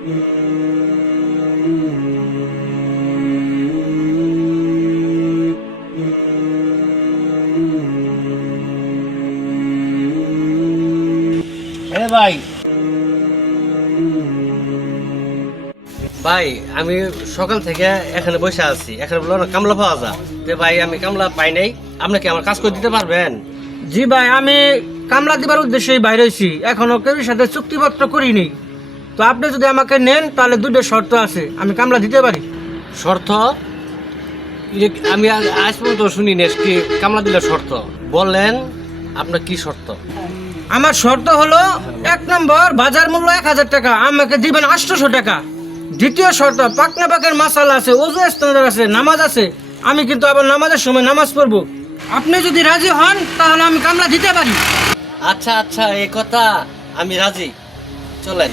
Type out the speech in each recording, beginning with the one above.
ভাই ভাই আমি সকাল থেকে এখানে বসে আছি, এখানে বললো না কামলা পাওয়া যায়। ভাই আমি কামলা পাই নাই, আপনি কি আমার কাজ করে দিতে পারবেন? জি ভাই, আমি কামলা দিবার উদ্দেশ্যেই বাইরে হয়েছি, এখনো কেউ সাথে চুক্তিপত্র করিনি। তো আপনি যদি আমাকে নেন তাহলে দুটো শর্ত আছে, আমি কামলা দিতে পারি। শর্ত? আমি আজ পর্যন্ত শুনি না কি কামলা দিলে শর্ত। বললেন আপনার কি শর্ত? আমার শর্ত হলো, 1 নম্বর বাজার মূল্য 1000 টাকা, আমাকে দিবেন 800 টাকা। দ্বিতীয় শর্ত, পাকনা পাকের মাসালা আছে, ওযু ইস্তেঞ্জা আছে, নামাজ আছে, আমি কিন্তু আবার নামাজের সময় নামাজ পড়বো। আপনি যদি রাজি হন তাহলে আমি কামলা দিতে পারি। আচ্ছা আচ্ছা, এই কথা আমি রাজি, চলেন।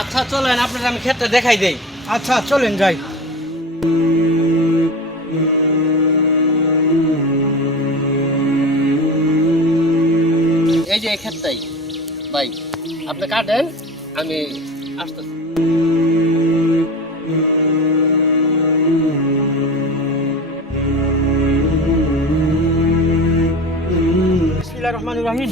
আচ্ছা চলেন, আপনার আমি ক্ষেতটা দেখাই দেই। আচ্ছা চলেন যাই। এই যে এই ক্ষেতটাই ভাই, আপনি কাটেন, আমি আসতেছি। বিসমিল্লাহির রহমানির রহিম।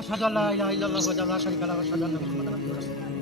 আশহাদু আল্লা ইলাহা ইল্লাল্লাহু ওয়াহদাহু লা শারীকা লাহু ওয়া আশহাদু আন্না মুহাম্মাদান আবদুহু ওয়া রাসূলুহু।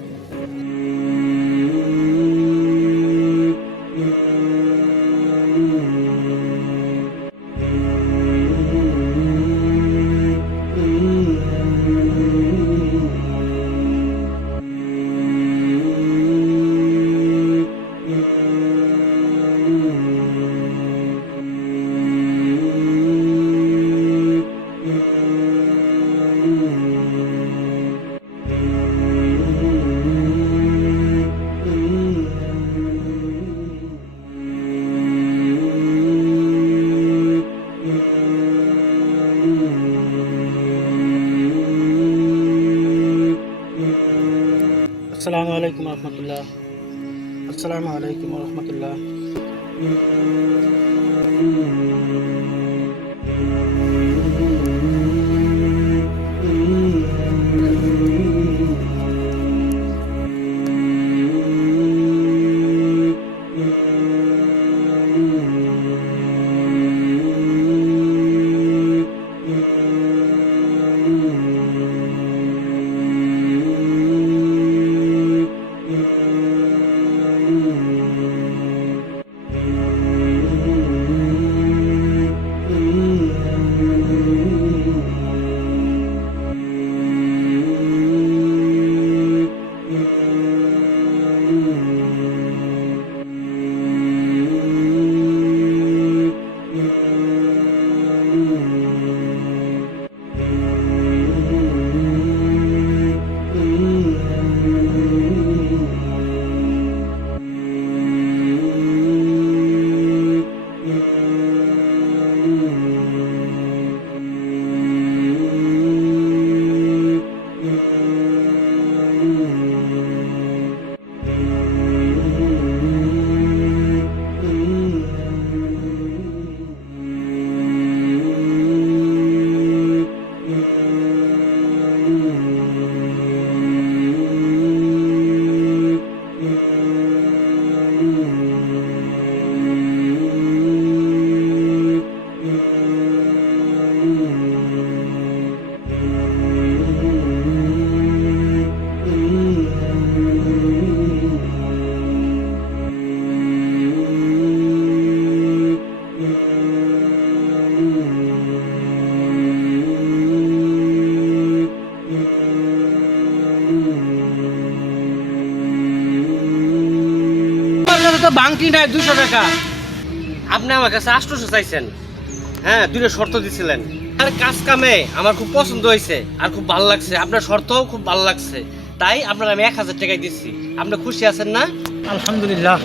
আসসালামু আলাইকুম ওয়া রাহমাতুল্লাহ। আসসালামু আলাইকুম ওয়া রাহমাতুল্লাহ। আমার কাছে তো বাংটি নাই 200 টাকা। আপনি আমার কাছে 800 চাইছেন, হ্যাঁ, দুটো শর্ত দিছিলেন। আর কাজ কামে আমার খুব পছন্দ হয়েছে আর খুব ভালো লাগছে, আপনার শর্তও খুব ভালো লাগছে, তাই আপনার আমি 1000 টাকাই দিচ্ছি। আপনি খুশি আছেন না? আলহামদুলিল্লাহ।